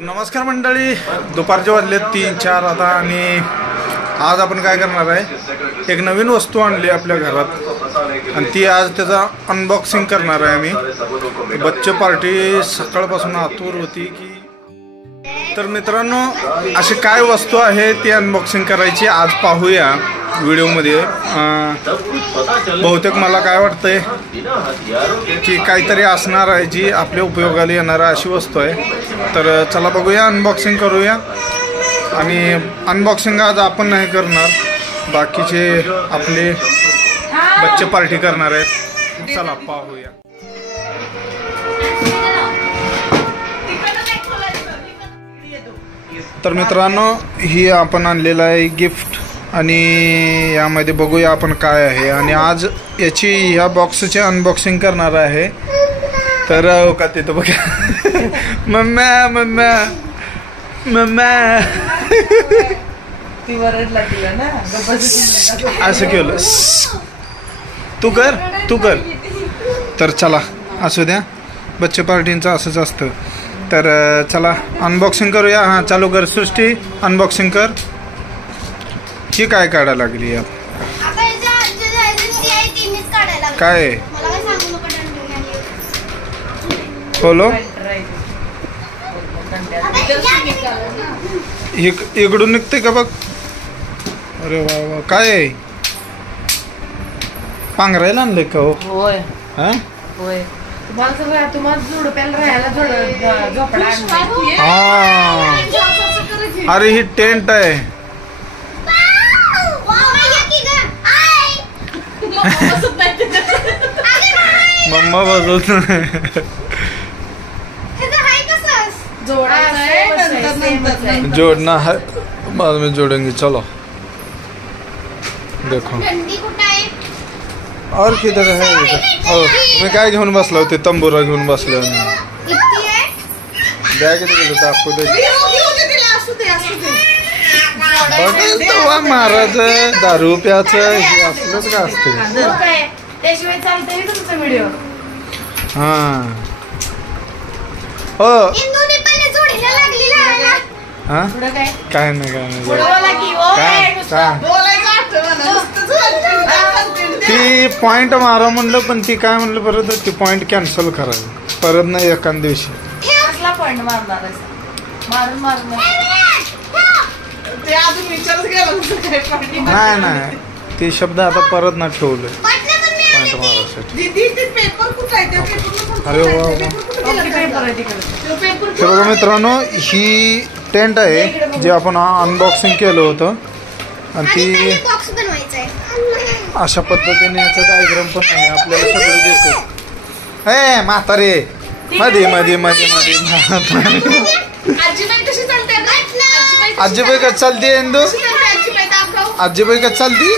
नमस्कार मंडळी, दुपारचे वाजले 3-4 आता आणि आज आपण काय करणार आहे, एक नवीन वस्तू आणली आपल्या घरात आणि ती आज त्याचा अनबॉक्सिंग करणार आहे आम्ही। बच्चे पार्टी सकाळपासून आतुर होती की तर मित्रांनो अशी काय वस्तू आहे ती अनबॉक्सिंग करायची, आज पाहूया व्हिडिओमध्ये। बहुतेक मला काय वाटतंय की काहीतरी असणार आहे जी आपल्या उपयोगाला येणार अशी वस्तू आहे। तर चला बघूया, अनबॉक्सिंग करूया। आणि अनबॉक्सिंग आज आपण नाही करणार, बाकीचे आपले बच्चे पार्टी करणार आहेत। चला पाहूया। तर मित्रांनो ही आपण आणलेला आहे गिफ्ट आणि यामध्ये बघूया आपण काय आहे आणि आज याची ह्या बॉक्सचे अनबॉक्सिंग करणार आहे। तर का तिथं बघा मम्मा मम्मा मम्मा असं केलं, तू कर। तर चला असू द्या, बच्चे पार्टींचं असंच असतं। तर चला अनबॉक्सिंग करूया। हां चालू कर सृष्टी, अनबॉक्सिंग कर। ही काय काढायला लागली यात, काय बोलो इकडून निघते का बघ। अरे वा वा, काय आहे, पांघरायला आणले का हो? होय हा होय, तुम्हाला झोडप्याला राहायला झोपडा हा, अरे ही टेंट आहे। मम्मा बसवत जोड़ना है, बाद में जोड़ेंगे। चलो देखो और किधर है, तुम्ही काय घेऊन बसला होते, तंबुरा घेऊन बसले बॅग गेलो आपको बघा महाराज दारू प्याचं हे असलंच का असते। हा हो काय नाही ती पॉइंट मारा म्हणलं, पण ती काय म्हणलं परत ती पॉइंट कॅन्सल करावी परत नाही एखाद दिवशी। नाही नाही ते शब्द आता परत ना ठेवलं पॉइंट मारासाठी। अरे वा, तर बघा मित्रांनो ही टेंट आहे जे आपण अनबॉक्सिंग केलं होतं आणि ती अशा पद्धतीने याचा डायग्राम पण आहे आपल्याला सगळं देतो। हे म्हातारे मध्ये मध्ये मध्ये मध्ये आजीबाई का चालती इंदू, आजीबाई का चालती,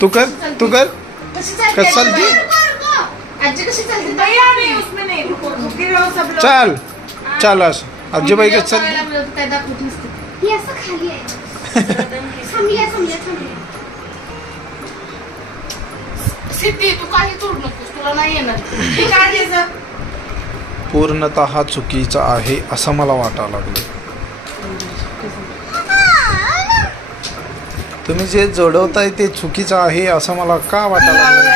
तू कर का चालती, चल चल असं आजीबाई का चालती। पूर्णतः चुकीचं आहे असं मला वाटायला लागलं। तुम्ही जे जोडवताय ते चुकीचं आहे असं मला का वाटायला लागलं।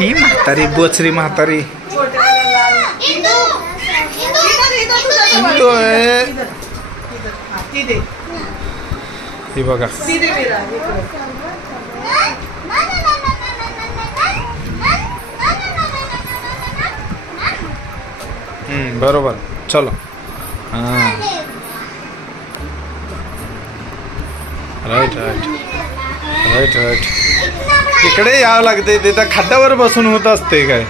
ही म्हातारी बोचरी म्हातारी ही बघा, बरोबर। चलो हां राईट राईट राईट राईट, इकडे यावं लागते, ते त्या खड्ड्यावर बसून होत असते काय।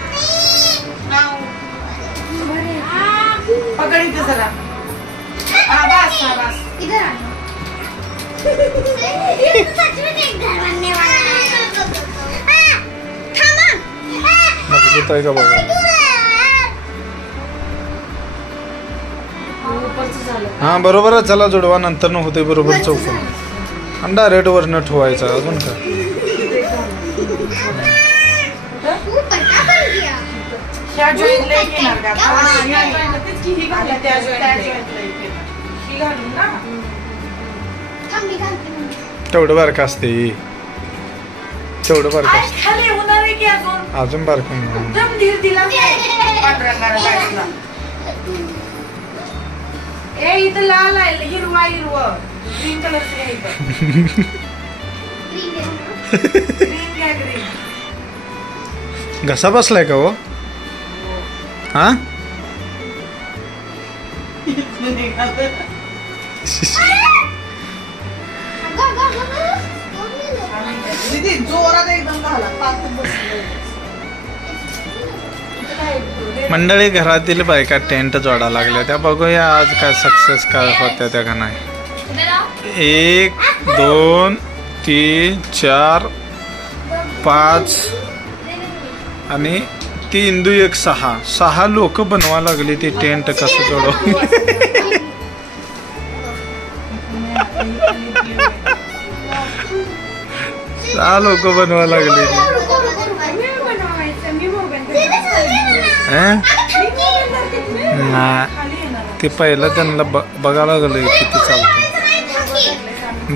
मजबूत आहे का बघा। हां बरोबर आहे, चला जोडवा, नंतर न होते बरोबर चौकून अंडा रेट वर न ठेवायचा अजून काय। ह्या जॉईंटला एक येणार का? ह्या जॉईंटला तेच की ही घालून त्या जॉईंटला एक येणार. ही घालून ना. तेवढं बारकं असते, तेवढं बारकं आज असते. खाली होणार आहे की अजून बारकं नाही. एकदम धीर दिला पांढऱ्या काढायला. ए इथं लाल आहे, हिरवा ग्रीन कलरचं आहे इथं. ग्रीन घ्या ग्रीन. घसा बसलाय का हो? हा जोरात एकदम घाला. मंडळी, घरातील बायका टेंट जोडा लागल्या त्या. बघूया आज काय सक्सेस काय होत्या त्या का नाही. 1 2 3 4 5 आणि ती इंदू 1 6 लोक बनवा लागली ती टेंट कसं जोडव. 6 लोक बनवा लागली. ते पहिलं त्यांना बघायला लागलं किती चालतंय,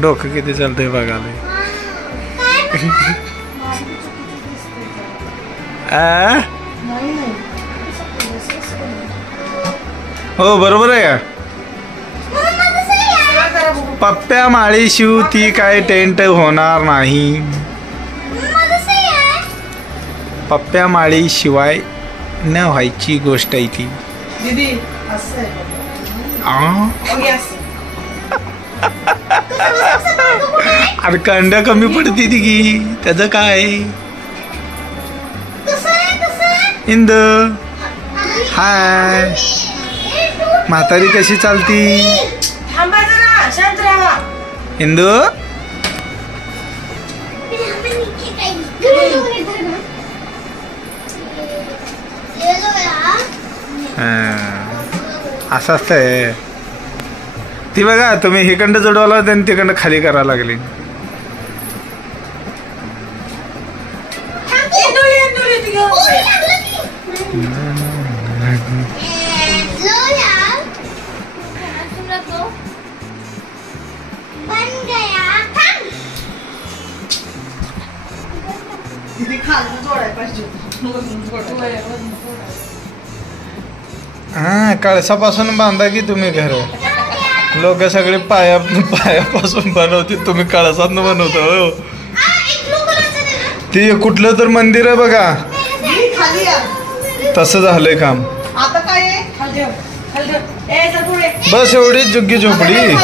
डोकं किती चालतंय बघायला. हो बरोबर आहे का? पप्प्या माळी शिव ती काय टेंट होणार नाही. पप्प्या माळी शिवाय न व्हायची गोष्ट आहे ती. अरे कंड्या कमी पडती ती की त्याचं काय. इंद हाय, म्हातारी कशी चालती. इंदू असं असतंय. ती बघा तुम्ही हिकंड जोडवायला आणि तिकडं खाली करायला लागली. हा कळसापासून बांधा की तुम्ही घर. लोक सगळे पायापासून बनवते, तुम्ही कळसातनं बनवतो. ते कुठलं तर मंदिर आहे बघा, तसं झालंय काम. बस एवढी जुग्गी झोपडी.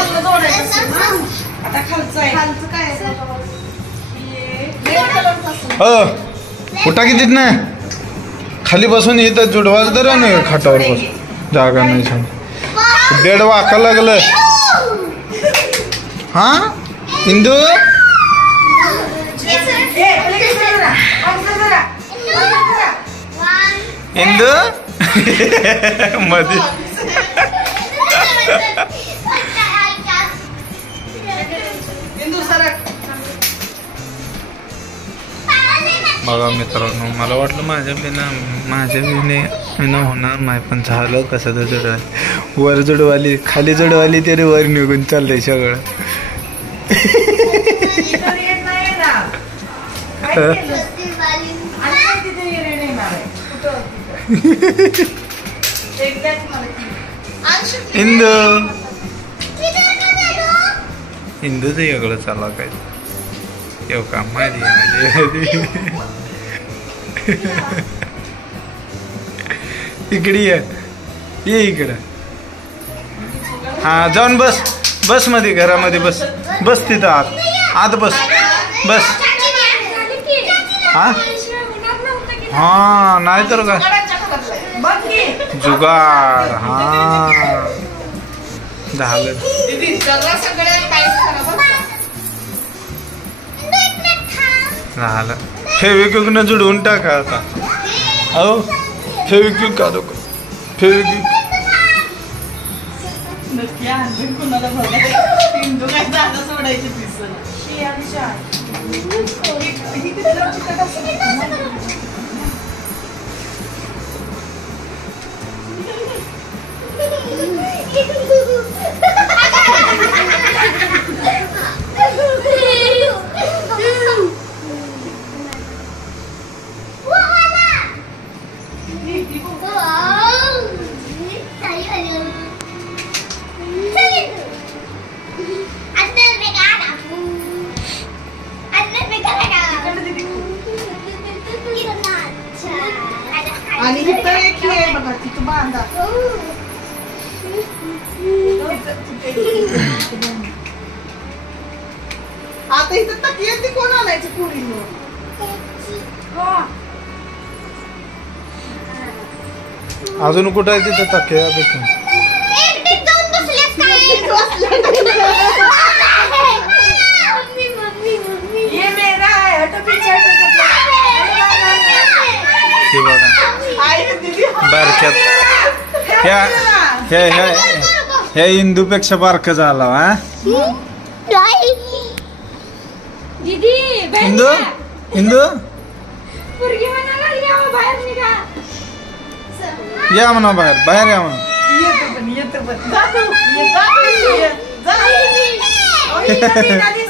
उठा कितीत ना खाली बसून इथं जुडवाच तर ना खाटावर बसून जागा नाही छान. बेड वाका लागलं. हा इंदू इंदू मध्ये बघा मित्रांनो, मला वाटलं माझ्या बिना होणार नाही, पण झालं कसं तर जुडवाली. वर जुडवाली खाली जुडवाली तरी वर निघून चाललंय सगळं. इंदूचं वेगळं चालला काय येऊ का माहिती. इकडे ये इकडं. हा जाऊन बस मध्ये घरामध्ये बस तिथं आत बस. हा नाही तर का जुगाड. हा झालं. फेविक्विक न जुडवून टाका आता. अहो फेविक्विक काढू का? फेविक्विक आणि इथं एक हे आहे बघा तिथं बांधा आता इथं तकिया ती कोण आणायची पुरीवर अजून कुठं आहे तिथं तक्या ये मेरा है हटो पीछे हे बघा आई दीदी बारक्यात ह्या इंदूपेक्षा बारक झाला हा दीदी इंदू इंदू पोरगी म्हणाला या बाहेर निघा या म्हणा बाहेर बाहेर या म्हणा येतो पण जा तू ये जा ओय दीदी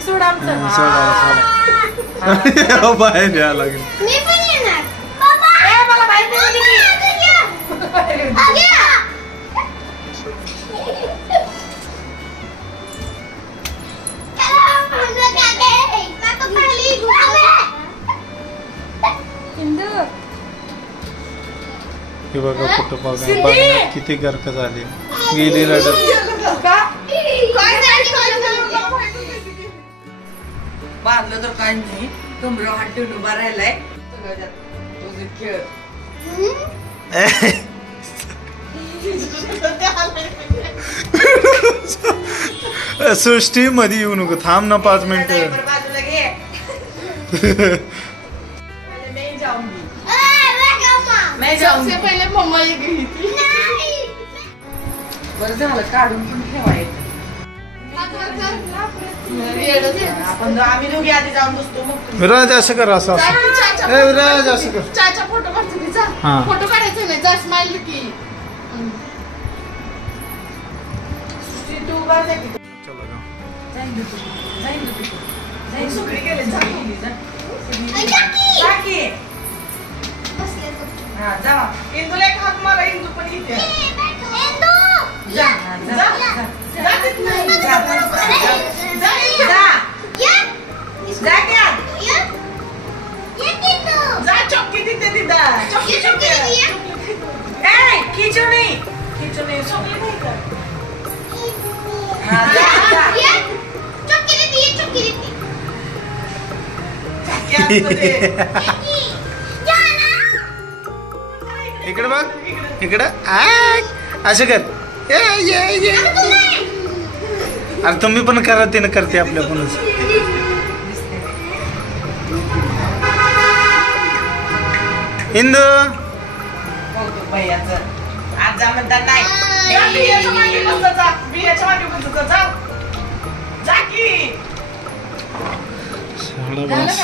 सोडा बाहेर या लागेल मी पण येणार बाबा ए मला बाहेर निघू दे हे बघा कुठं बघा किती गर्क झाली गेली लढत बांधलं तर काय नाही कमर हात ठेवून उभा राहिलाय तुझे खेळ सृष्टी मध्ये येऊ नको थांब ना 5 मिनिटं बाजूला घे मैं जाऊंगी पहिले मम्मा गई थी बरं झालं काढून पण ठेवायचं आपण आम्ही दोघी आधी जाऊन बसतो मग विराज असं कर असं विराज असं कर चाचा फोटो काढतो हा फोटो काढायचं नाही जा स्माइल की तू उभा जा की चला जाईन सुकडी गेले जा की हा जा इंदूला एक हात मारा इंदू पण इथे जा जा जा तिथनं जा जा जा क्या जा चौकी तिथे तिथं चौकी ए खिचू नाही चौकी नाही का हा जा इकडे बघ इकडे असं कर अरे तुम्ही पण करा ते करते आपल्या कोणच इंदू आज जा म्हणतात नाही बियाच्या मागे बसत जा की झालं बस